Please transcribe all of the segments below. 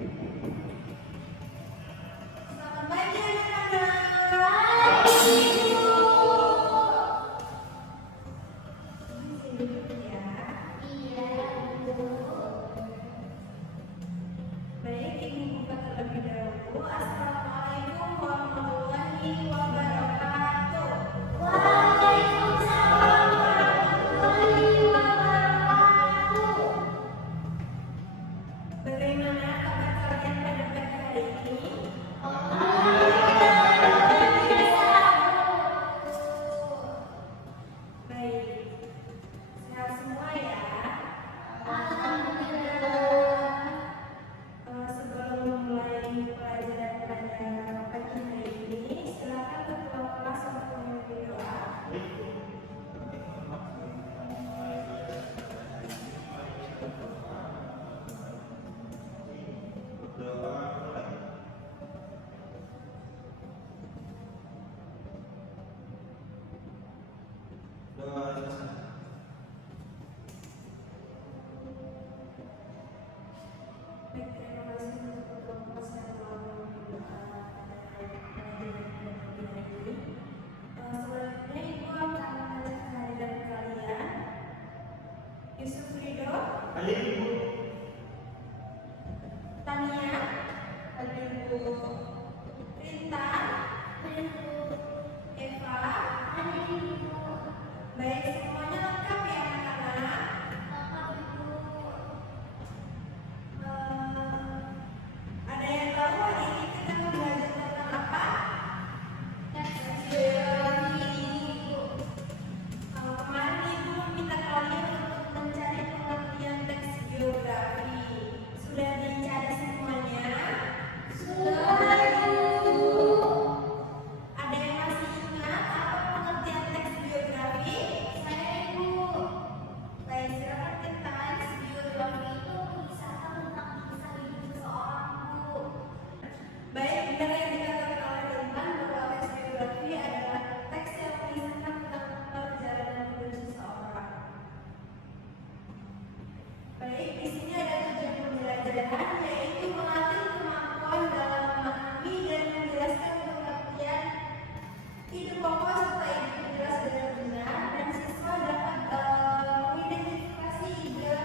Selamat pagi anak-anak. Ya. Iya, Bu. Baik, Ibu buka terlebih dahulu. Assalamualaikum warahmatullahi wabarakatuh. Waalaikumsalam warahmatullahi wabarakatuh. Bagaimana kabar kalian pada pagi hari ini? Alhamdulillah luar biasa, Bu. Baik, sehat semua ya. Alhamdulillah. Sebelum memulai pelajaran pada pagi hari ini, silakan ketua kelas untuk memimpin doa. Baik, terima kasih untuk ketua kelas yang telah memimpin doa pada pelajaran pada pagi hari ini. Selanjutnya Ibu akan mengajak kehadiran kalian. Yusuf Ridho, Hadir Ibu. Tania, hadir Bu. Rinta, Hadir, Bu. Eva. Hadir, Bu. Baik, semuanya lengkap ya anak-anak. Lengkap, Bu. Ada yang tahu hari ini kita akan belajar tentang apa? Teks geografi, Bu. Kemarin Ibu meminta kalian untuk mencari pengertian teks geografi. Sudah dicari semuanya? Sudah, Bu. Ada yang masih ingat apa pengertian teks geografi? Saya, Bu. Baik, silakan kita. Teks geografi itu mengisahkan tentang kisah hidup seseorang, Bu. Baik, benar yang dikatakan oleh Rintan bahwa teks geografi adalah teks yang mengisahkan tentang perjalanan hidup seseorang. Baik, di sini ada tujuan pembelajaran, yaitu melatih kemampuan dalam memahami dan menjelaskan pengertian hidup pokok serta hidup jelas dan benar, dan siswa dapat mengidentifikasi ide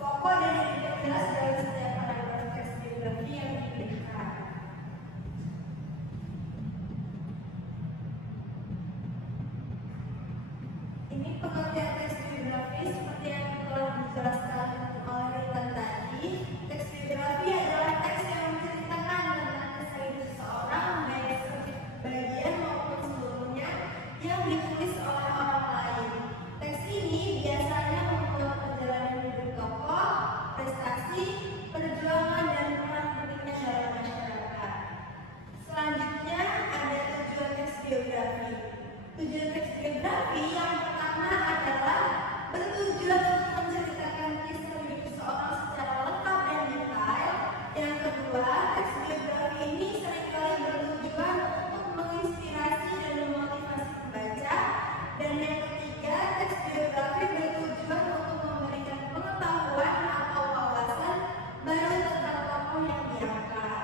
pokok dan hidup jelas dalam setiap paragraf teks geografi yang diberikan. Ini pengertian teks geografi seperti yang telah dijelaskan oleh Rintan tadi. Teks geografi adalah teks yang menceritakan tentang kisah hidup seseorang, baik sebagian maupun seluruhnya, yang ditulis oleh orang lain. Teks ini biasanya membuat perjalanan hidup tokoh, prestasi, perjuangan, dan peran pentingnya dalam masyarakat. Selanjutnya ada tujuan teks geografi. Tujuan teks geografi yang pertama adalah bertujuan untuk menceritakan kisah hidup seseorang secara lengkap dan detail. Yang kedua, teks geografi ini seringkali bertujuan untuk menginspirasi dan memotivasi pembaca. Dan yang ketiga, teks geografi bertujuan untuk memberikan pengetahuan atau wawasan baru tentang tokoh yang diangkat.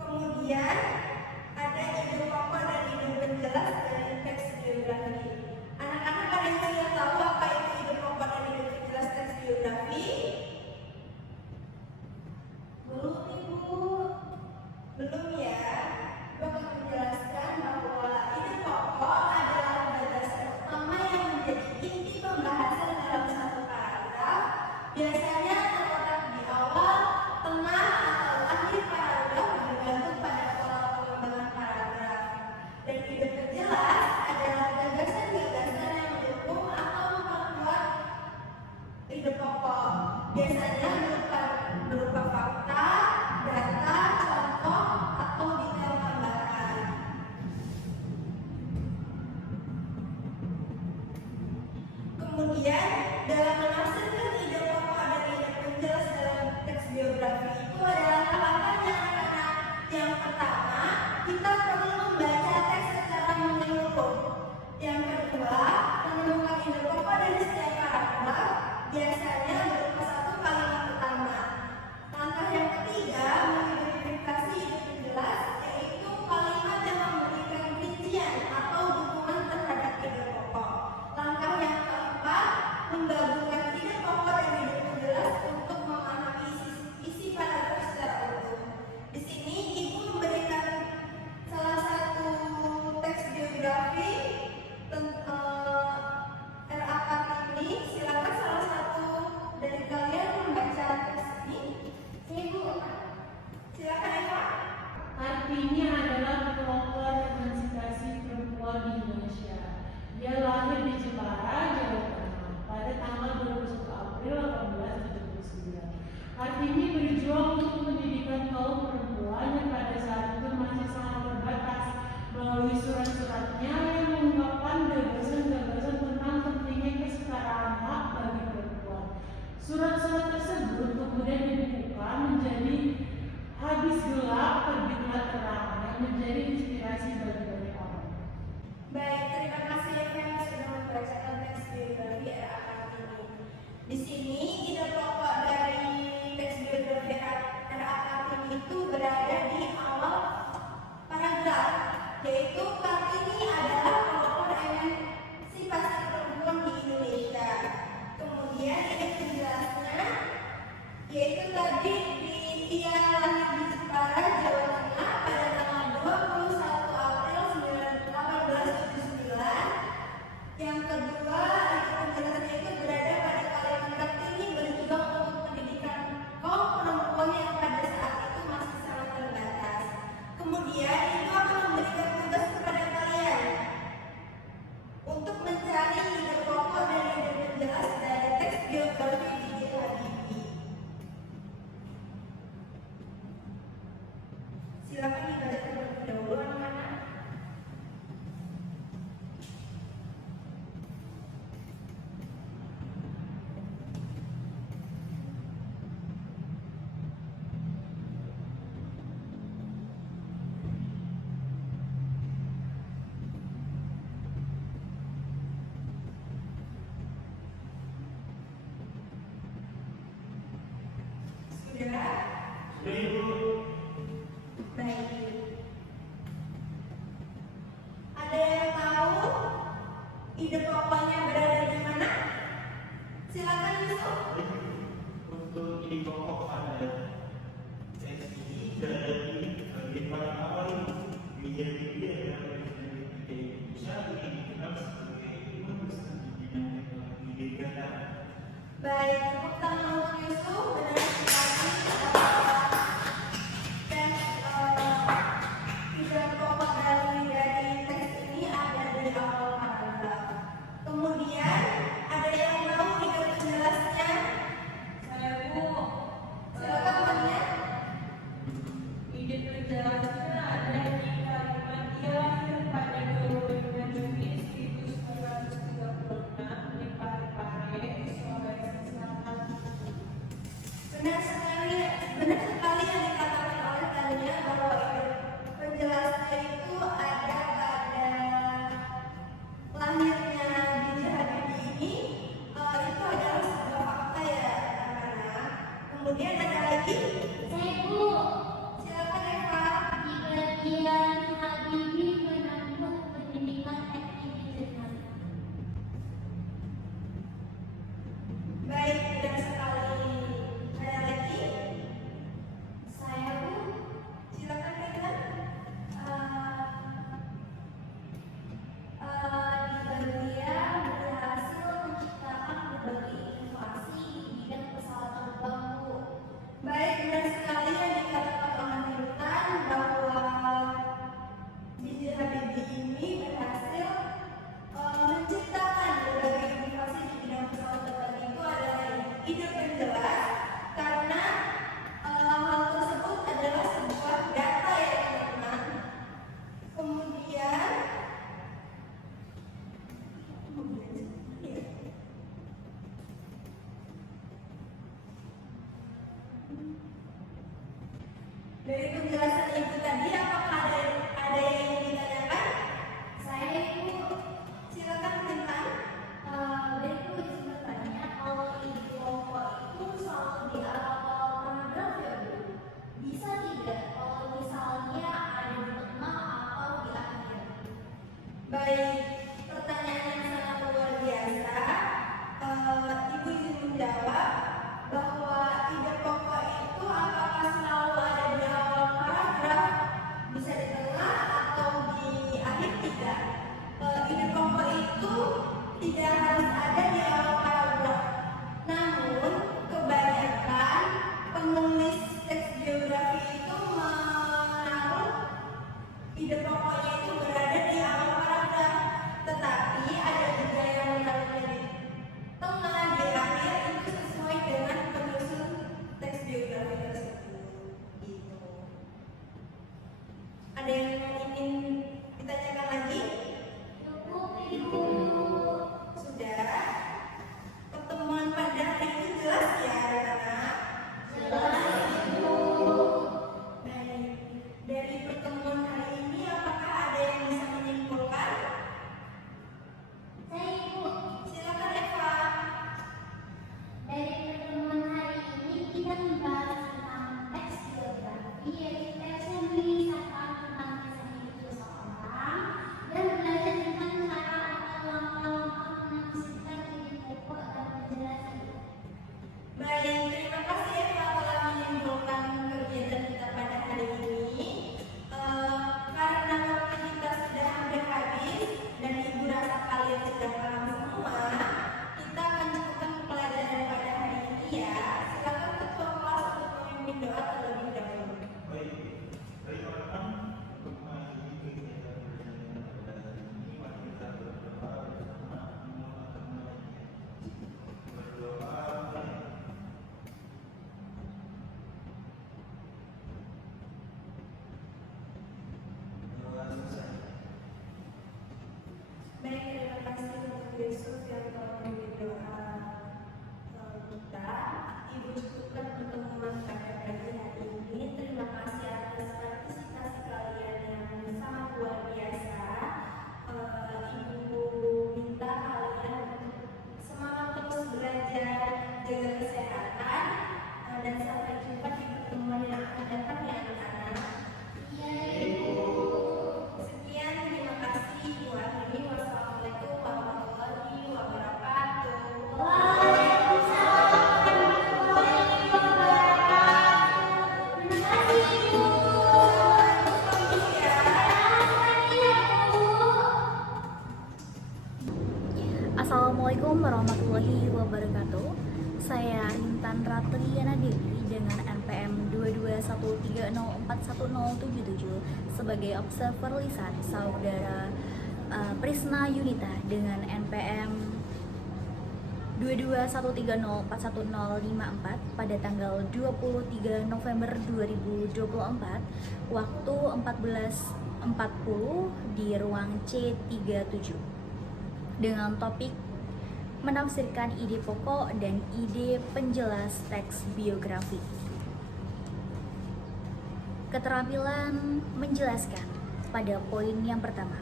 Kemudian ada ide pokok dan ide penjelas dari teks geografi. Anak-anak ada yang sudah tahu apa itu ide pokok dan ide penjelas teks geografi? Belum, Ibu? Belum ya? Ibu akan menjelaskan bahwa ide pokok adalah gagasan utama yang menjadi inti pembahasan dalam satu paragraf. Biasanya terletak di awal, tengah, atau akhir paragraf bergantung pada pola pengembangan paragraf. Dan ide penjelas adalah gagasan-gagasan yang mendukung atau memperkuat ide pokok. Biasanya berupa fakta, data, contoh, atau detail tambahan. Kemudian dalam menafsirkan ide pokok dan ide penjelas dalam teks geografi itu adalah tahapannya anak-anak. Yang pertama, kita perlu membaca teks secara menyeluruh. Yang kedua, menemukan ide pokok dari setiap paragraf. Biasanya Kemudian ini penjelasnya, yaitu tadi ia lahir di Jepara, Jawa Tengah pada tanggal 21 April 1879. Yang kedua, itu penjelasannya itu berada pada Kalimantan Kartini, berjuang untuk pendidikan kaum perempuan yang pada saat itu masih sangat terbatas. Kemudian itu akan memberikan tugas kepada kalian untuk mencari ide pokok dan ide penjelas dari teks biografi B.J. Habibie. Silakan dibaca terlebih dahulu anak-anak. Sudah? Baik. Ada yang tahu ide pokoknya berada di mana? Silakan Yusuf. Untuk ide pokok ada SI dari bagaimana awal menjadi dia adalah Indonesia ini dikenal sebagai universitas di bidang teknologi negara. Baik, tepuk tangan untuk Yusuf. Benar sekali. Dan ide pokok dari teks ini ada di awal paragraf. Kemudian ada yang mau ide penjelasnya? Saya Bu, Silakan Tania. ide penjelasnya ada di kalimat ia lahir pada 25 Juni 1936 di Parepare, Sulawesi Selatan. Benar sekali yang dikatakan oleh Tania bahwa ide penjelasnya itu ada pada lahirnya B.J. Habibie ini. Itu adalah sebuah fakta ya anak-anak. Kemudian ada lagi, Saya Bu, silakan Eva. di bagian Habibie menempuh pendidikan aktivitas. Baik, benar sekali. Ada lagi, Saya Bu, silakan Rena. di bagian berhasil menciptakan berbagai inovasi di bidang pesawat terbang Bu. Baik, benar sekali yang dikatakan oleh Milton bahwa B.J. Habibie ini berhasil menciptakan berbagai inovasi di bidang pesawat terbang. Itu adalah ide penjelas karena hal tersebut adalah sebuah data ya teman-teman. Kemudian dari penjelasan ibu tadi, apakah ada yang ingin ditanyakan? Saya Bu, Silakan Bintang. Berikut izin bertanya, kalau ide pokok itu selalu di awal paragraf ya Bu? Bisa tidak kalau misalnya ada di tengah atau di akhir? Baik, pertanyaan yang sangat luar biasa. Ibu izin menjawab bahwa ide pokok itu apakah selalu ada di awal ya, silakan ketua kelas untuk memimpin doa terlebih dahulu. Baik, rekan-rekan, untuk mengakhiri kegiatan perjalanan pada hari ini, mari kita berdoa bersama mengucapkan namanya. Berdoa, doa selesai. Baik, terima kasih untuk Yesus yang telah memberi doa kita. Ibu cukupkan pertemuan pada pagi hari ini. Terima kasih atas partisipasi kalian yang sangat luar biasa. Ibu minta kalian untuk semangat terus belajar, jaga kesehatan, dan sampai jumpa di pertemuan yang akan datang ya anak-anak. Sekian, terima kasih. Ibu akhiri. Wassalamualaikum warahmatullahi wabarakatuh. Assalamualaikum warahmatullahi wabarakatuh. Saya Intan Ratriana Dewi dengan NPM 22130411077 sebagai observer lisan saudara Prisna Yunita dengan NPM 22130411054 pada tanggal 23 November 2024 waktu 14.40 di ruang C37 dengan topik menafsirkan ide pokok dan ide penjelas teks biografi. Keterampilan menjelaskan. Pada poin yang pertama,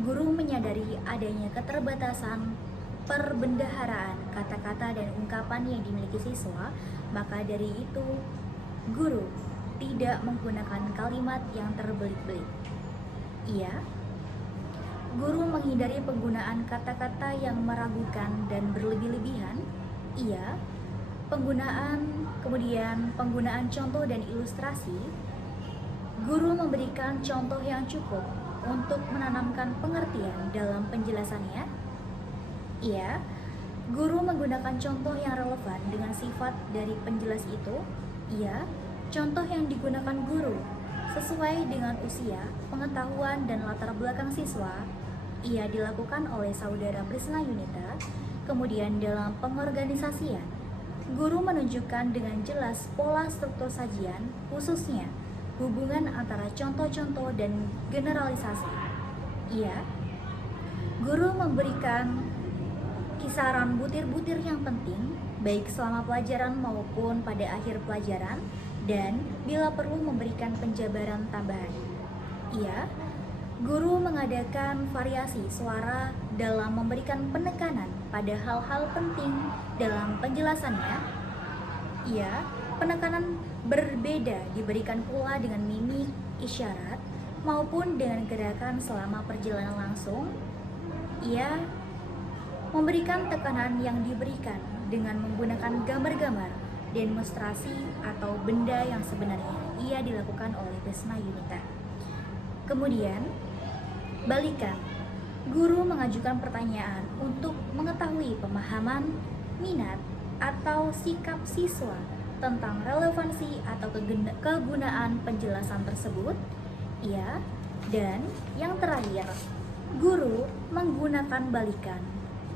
guru menyadari adanya keterbatasan perbendaharaan kata-kata dan ungkapan yang dimiliki siswa, maka dari itu guru tidak menggunakan kalimat yang terbelit-belit. Guru menghindari penggunaan kata-kata yang meragukan dan berlebih-lebihan. Kemudian penggunaan contoh dan ilustrasi. Guru memberikan contoh yang cukup untuk menanamkan pengertian dalam penjelasannya. Guru menggunakan contoh yang relevan dengan sifat dari penjelas itu. Contoh yang digunakan guru sesuai dengan usia, pengetahuan, dan latar belakang siswa. Dilakukan oleh saudara Prisna Yunita. Kemudian dalam pengorganisasian, guru menunjukkan dengan jelas pola struktur sajian, khususnya hubungan antara contoh-contoh dan generalisasi. Guru memberikan kisaran butir-butir yang penting, baik selama pelajaran maupun pada akhir pelajaran, dan bila perlu memberikan penjabaran tambahan. Guru mengadakan variasi suara dalam memberikan penekanan pada hal-hal penting dalam penjelasannya. Penekanan berbeda diberikan pula dengan mimik, isyarat, maupun dengan gerakan selama perjalanan langsung. Memberikan tekanan yang diberikan dengan menggunakan gambar-gambar, demonstrasi atau benda yang sebenarnya dilakukan oleh Prisna Yunita. Kemudian, balikan. Guru mengajukan pertanyaan untuk mengetahui pemahaman, minat, atau sikap siswa tentang relevansi atau kegunaan penjelasan tersebut. Dan yang terakhir, guru menggunakan balikan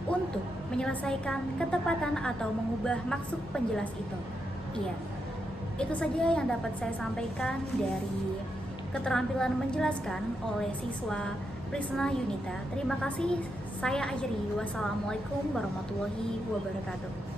untuk menyelesaikan ketepatan atau mengubah maksud penjelas itu. Itu saja yang dapat saya sampaikan dari keterampilan menjelaskan oleh siswa Prisna Yunita. Terima kasih, saya akhiri. Wassalamualaikum warahmatullahi wabarakatuh.